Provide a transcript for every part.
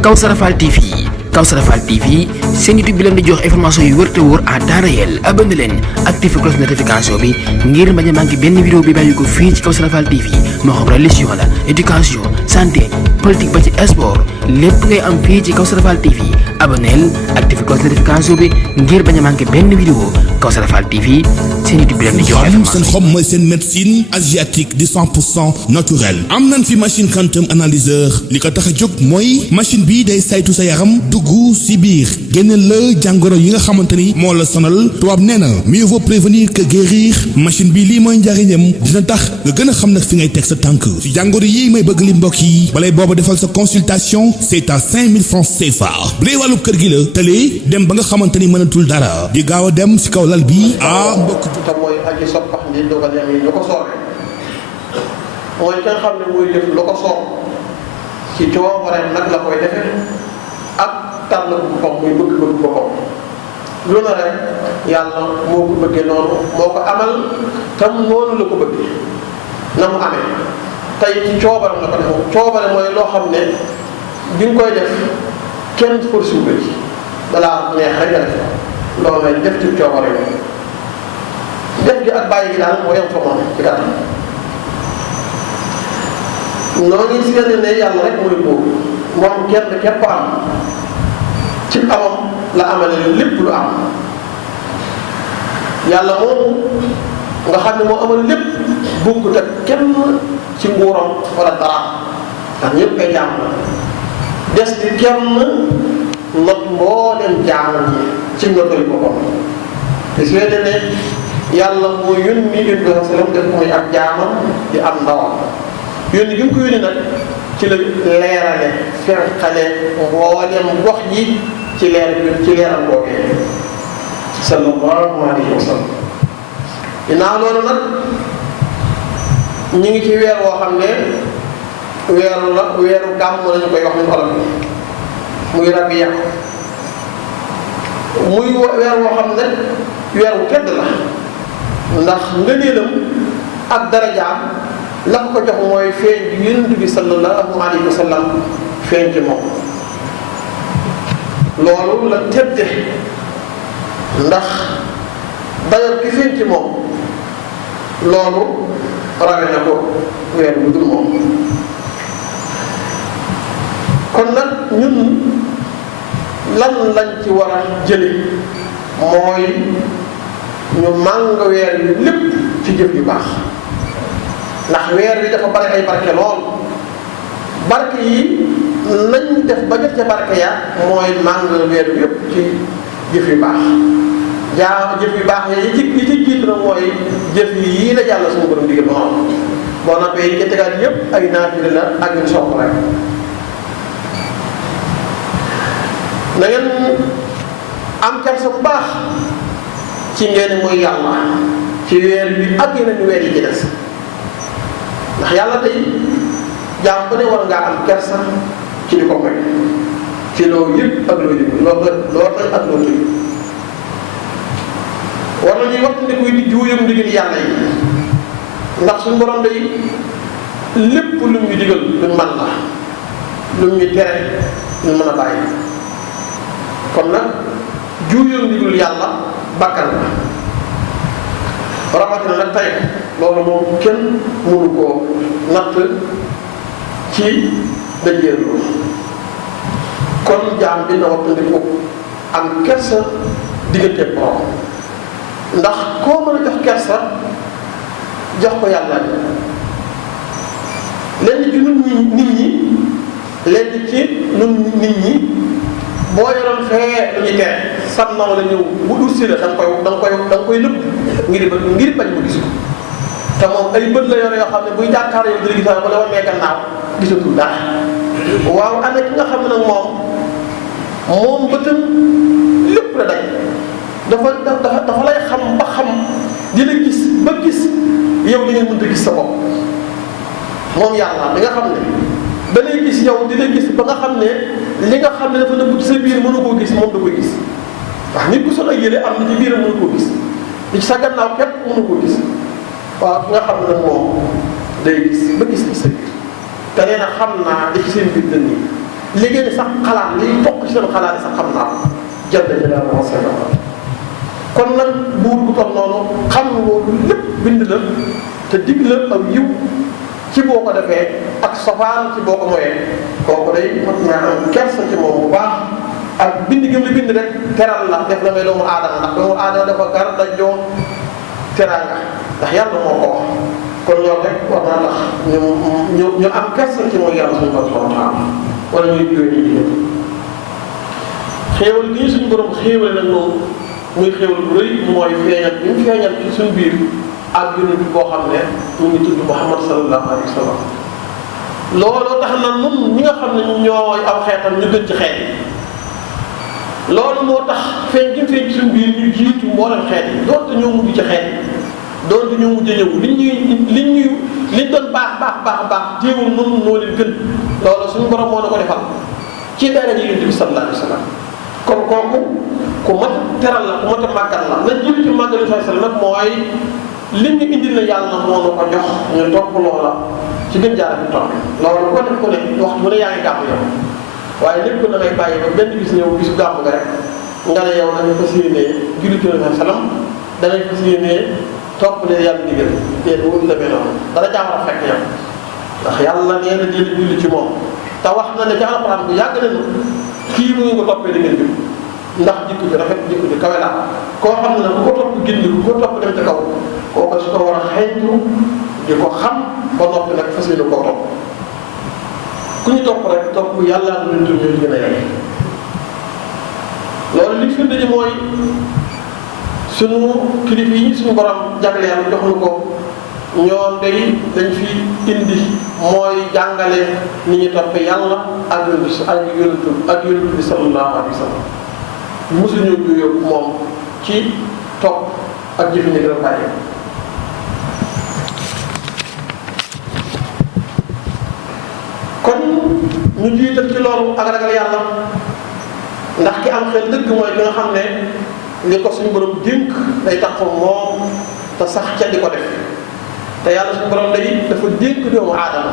Kawsara Fall TV Kawsara Fall TV seen YouTube bi leen di jox information yu wër te wóor à temps réel abonné leen activé cloche notification bi ngir bañ a manqué benn vidéo bi bàyyi ko fii ci Kawsara Fall TV moo xam religion la éducation santé politique ba ci sport lépp ngay am fii ci Kawsara Fall TV abonneel activé cloche notification bi ngir bañ a manqué benn vidéo Kawsara Fall TV seen YouTube bi leen di jox information seen xob mooy seen médecine asiatique di 100% naturel am nañ fi machine quantum analyseur li ko tax a jóg mooy machine bi day saytu sa yaram dugg si biir génne la jàngoro yi nga xamante ni moo la sonal tubaab nee na mieux vaut prévenir que guérir machine bi lii mooy njariñam dina tax nga gën a xam nag fi ngay teg sa tànk si jàngoro yi may bëgg li mbokk yi balay booba defal sa consultation c'est à 5000 francs CFA bu dee wàllu kër gi la tëlee dem ba nga xamante ni mënatul dara di gaaw a dem si kaw lal bi mbokk te mooy aji soppax ndi dogal yam yi lu ko soobee mooy ki nga xam ne muy def lu ko soob ci coobareem nag la koy defee ak tànn boppam muy bëgg-bëgg boppam lu na rek yàlla moo ko bëggee noonu moo ko amal tam noonu la ko bëggee na mu amee tey ci coobareem la ko def coobare mooy loo xam ne bi nga koy def kenn force wu ci dalaa neex rek nga def loolu lay def ci coobare yi def gi ak bàyyi gi daal moo yem fa moom ci gàttal noonu si ne yàlla rek mooy boobu moom kenn képp am ci amam la amale lépp lu am yàlla moomu nga xam ne moo amal lépp bokkut ak kenn ci nguuram wala dara ndax ñëpp ay jaam la des di kenn not mbooleem jaamam yi ci ngotoy boppam te su dee ne yàlla moo yónni Yonent bi sallam def muy ak jaamam di am ndawam yónni gi mu ko yónni nag ci la leerale fenqale mboolem gox yi ci leeral boogee sallallahu alayhi wa sallam ginnaaw loolu nag ñu ngi ci weer woo xam ne weeru gàmm lañu koy wax ni olof muy rabiya muy weer woo xam ne weer wu tedd la ndax ngëneelam ak darajaam la ko jox mooy feeñ bi Yonent bi sallallahu alayhi wa sallam feeñ ci moom loolu la tedde ndax dayoo ki feeñ ci moom loolu rawe na ko weer bu dul moom kon nag ñun lan lañ ci war a jële mooy ñu màng weer yu lépp ci jëf yu baax ndax weer wi dafa bari ay barke lool barke yi nañ def ba jot ca barke ya mooy màng weer wi yëpp ci jëf yu baax jëf yu baax yi ci jiitu na mooy jëf yi la yàlla suñu borom digal noonu boo noppee yi ca tegaat yëpp ay naafila la ak yu sopp rek na ngeen am kersa bu baax ci ngeen mooy yàlla ci weer bi ak yeneen weer yi ci des ndax yàlla tey jaam bu ne war ngaa am kersa ci di ko may ci loo yëg ak loo yëg loo tey ak loo tëj war na ñuy waxtandiku di juuyam ndigal yàlla yi ndax suñu borom day lépp lu ñu digal luñ man la lu ñu tere ñu mën a bàyyi kon nag juuyam ndigal yàlla bakkan la rawatina nag tey loolu moom kenn mënu koo natt ci dëjëerlu kon jaam dina wattandiku am kersa diggante borom ndax koo mën a jox kersa jox ko yàlla lenn ci nun nit ñi lenn ci nun nit ñi boo yoroon fee lu ñuy tere sam na wala ñëw bu dul si la da nga koy nëbb ngir bañ mu gis ko te moom ay bët la yore yoo xam ne buy jàkkaar yow dina gis bu la wan nee gannaaw gisatul dara waaw ànd ki nga xam ne nag moom bëtam lépp la day dafa lay xam ba xam di la gis ba gis yow li ngeen mënta gis sa bopp moom yàlla bi nga xam ne da lay gis yow di la gis ba nga xam ne li nga xam ne dafa nëbb ci sa biir mënu koo gis moom da koy gis ndax nit ku sol ay yére am na ci biiram mënu koo gis li ci sa gannaaw képp mënu koo gis waaw ki nga xam ne nag moom day gis ba gis ci sa biir te nee na xam naa li ci seen biir dënn yi li ngeen sax xalaat liy toq ci seen xalaat yi sax xam naa jënd jëlaat ma seen kon nag buur bu toll noonu xam loolu lépp bind la te dig la aw yiw ci boo ko defee ak sofaan ci boo ko moyee kooku day mat naa am kersa ci moom bu baax ak bind gi mu bind rek teral la def la ngay doomu aadama ndax doomu aadama dafa gar dajoo teraanga ndax yàlla moo ko wax kon loolu rek war naa tax ñu am kersa ci mooy yàlla suñu borom subhanahu wa taala wala ñuy jiwee ñu jigéen xéewal gi ñu suñu borom xéewal nag noonu muy xéewal bu rëy mooy feeñal bi mu feeñal ci suñu biir ak yonent boo xam ne ñu ngi tudd Muhammad sallallahu alayhi wa sallam looloo tax na nun ñi nga xam ne ñooy aw xeetam ñu gën ci xeet yi loolu moo tax feeñ gi feeñ ci suñu biir ñu jiitu mboolem xeet yi doonte ñoo mujj ci xeet yi doonte ñoo mujj a ñëw liñ doon baax jéewul nun noo leen gën loolu suñu borom moo na ko defal ci dara ji yonent bi sallallahu alayhi wa sallam kon kooku ku mat teral la ku mat a màggal la nañ jëli ci màggal sallallahu alayhi wa sallam nag mooy lim ñu indil na yàlla moo na ko jox ñu topp loola ci gën jaar bi topp loolu ko def ko ne waxtu bu ne yaa ngi gàmm yow waaye lépp na ngay bàyyi ba benn bis ñëw bisu gàmm nga rek nga ne yow dañu fas yéenee julli ci Nabi sallam danañ fas yéenee topp ne yàlla digal te wóolu demee noonu dara jaawar a fekk yow ndax yàlla nee na dee julli ci moom te wax na ne ci alxuraan bu yàgg nañu kii mu ngi ko toppee di ngeen jub ndax jikko bi rafet jikko bi kawe la koo xam ne nag ku ko topp gindi ku ko topp dem ca kaw kooku su ko war a xeeñtu di ko xam ba noppi nag fas yéene koo topp ku ñu topp rek topp yàlla ak ñun ñoo gën a yegg loolu li firnde ji mooy sunu kilifa yi suñu borom jagleel jox ñu ko ñoom day dañ fi indi mooy jàngale ni ñu toppee yàlla ak yonent bi sallallahu alayhi wa sallam mosuñu ju yóbbu moom ci topp ak jëfi ni gën a bàyyi kon ñu jiital ci loolu ak ragal yàlla ndax ki am xel dëgg mooy ki nga xam ne li ko suñu borom dénk day tax ko moom te sax ca di ko def te yàlla suñu borom day dafa dénk doomu aadama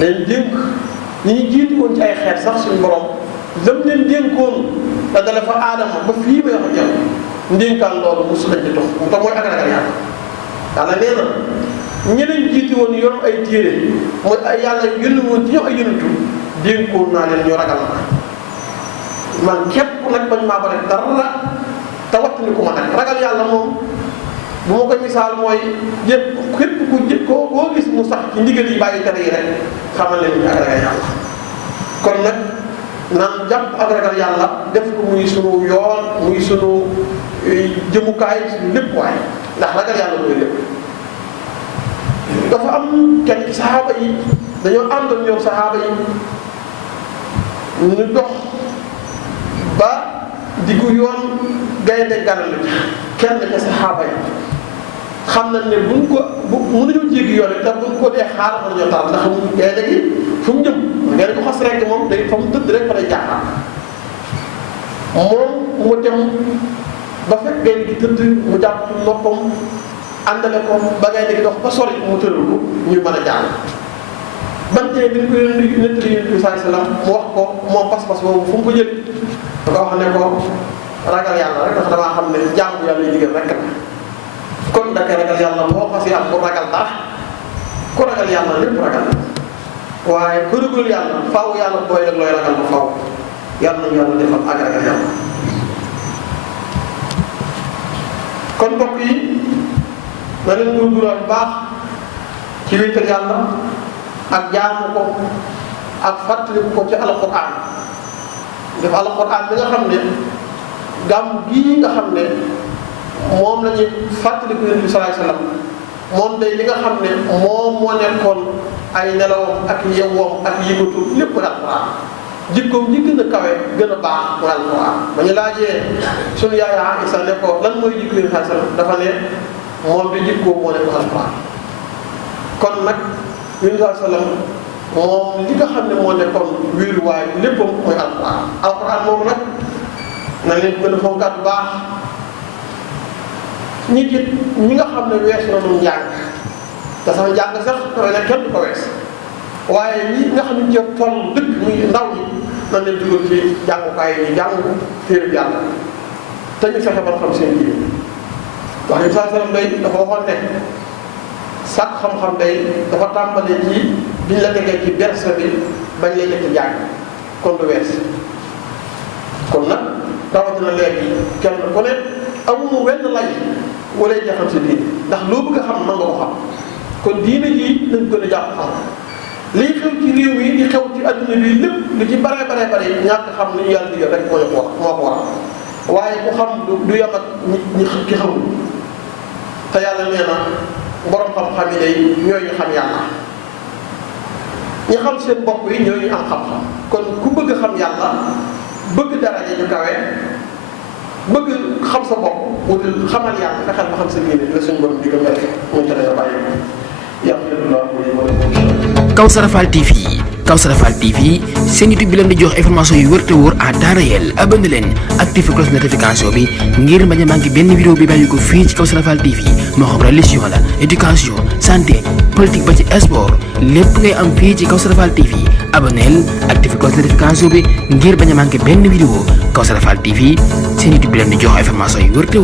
dañ dénk ñi ñu jiitu woon ci ay xeet sax suñu borom lam leen dénkoon te dala fa aadama ba fii may wax ak yow ndénkaan loolu mosu lañ ci dox mu tax mooy ak ragal yàlla yàlla nee na ñeneen jiitu woon yor ay téere mooy ay yàlla yónni woon ci ñoom ay yónnitu dénkoon naa leen ñu ragal man képp nag bañ maa ba rek dara te wattu ni ku ma nag ragal yàlla moom bu ma ko misaal mooy képp koo gis mu sax ci ndigal yi bàyyi tere yi rek xamal leen ñu ak ragal yàlla kon nag naan jàpp ak ragal yàlla def ko muy sunu yoon muy sunu jëmukaay suñu lépp waay ndax ragal yàlla mooy lépp dafa am kenn ci saxaaba yi dañoo àndoon ñoom saxaaba yi ñu dox ba diggu yoon gaynde garal la kenn ca saxaaba yi xam nañ ne buñ ko mënuñu jéggi yoon te buñ ko dee xaar mën nañoo taal ndax gaynde gi fu mu jëm gaynde ko xas rek moom day fa mu tëdd rek fa lay jaaxaar moom mu dem ba fekk gaynde gi tëdd mu jàpp noppam àndale ko ba gaynde gi dox ba sori mu tëral ko ñu mën a jàll bantee bi ñu koy nettali Yonent bi sallallahu alayhi wasallam mu wax ko moom pas-pas boobu fu mu ko jël dafa wax ne ko ragal yàlla rek ndax damaa xam ne jaamu yàlla yi jigéen rek la kon daka ragal yàlla boo xasee am bu ragal dara ku ragal yàlla lépp ragal la waaye ku ragal yàlla faaw yàlla booy rek looy ragal ba faaw yàlla nañu yàlla defal ak ragal yàlla kon mbokk yi na leen góorgóorlu baax ci wéetal yàlla ak jaamu ko ak fàttaliku ko ci alquran def alquran bi nga xam ne gàmm gii nga xam ne moom la ñuy fàttaliku Yonent bi sallallahu alayhi wasallam moom day li nga xam ne moom moo nekkoon ay nelawam ak yewwam ak yëngatu lépp alquran jikkoom ji gën a kawe gën a baax mooy alquran ba ñu laajee sunu yaay Aïsa ne ko lan mooy jikko Yonent bi sallallahu alayhi wasallam dafa ne moom di jikkoo moo nekk alquran kon nag Yonent bi sallallahu alayhi wasallam moom li nga xam ne moo nekkoon wéeruwaay léppam mooy alquran alquran moom nag na leen gën a fonkaat bu baax ñi nga xam ne wees na nu njàng te sama njàng sax dafay ne kenn du ko wees waaye ñi nga xam ne ci toll dëkk muy ndaw ñi nañ leen dugal ci jàngukaay yi jàng téere yàlla te ñu fexe ba xam seen diine wax ni saa sallam day dafa waxoon ne sàkk xam-xam day dafa tàmbalee ci biñ la tegee ci berse bi bañ lay jëkk jàng kon du wees kon nag rawatina léegi kenn ku ne amumu wenn lay wala ja xam sa diine ndax loo bëgg a xam mën nga ko xam kon diine ji nañ gën a jàpp xam lii xew ci réew mi di xew ci adduna bi lépp lu ci bare ñàkk xam li ñu yàlla digal rek moo ko war waaye ku xam du yem ak ñi ki xamul te yàlla nee na borom xam-xam yi day ñooñu xam yàlla ñi xam seen bopp yi ñooñu am xam-xam kon ku bëgg xam yàlla bëgg daraja ñu kawe bëgg xam sa bopp wutul xamal yàlla fexeel ba xam sa diine la suñu borom digal nga rek mu ca dana bàyyi Kawsara Fall TV seen YouTube bi leen di jox information yu wër te wóor à temps réel abonné leen activé cloche notification bi ngir bañ a manqué benn vidéo bi bàyyi ko fii ci Kawsara Fall TV moo xam religion la éducation santé politique ba ci sport lépp ngay am fii ci Kawsara Fall TV abonneel activé cloche notification bi ngir bañ a manqué benn vidéo Kawsara Fall TV seen YouTube bi leen di jox information yu wër te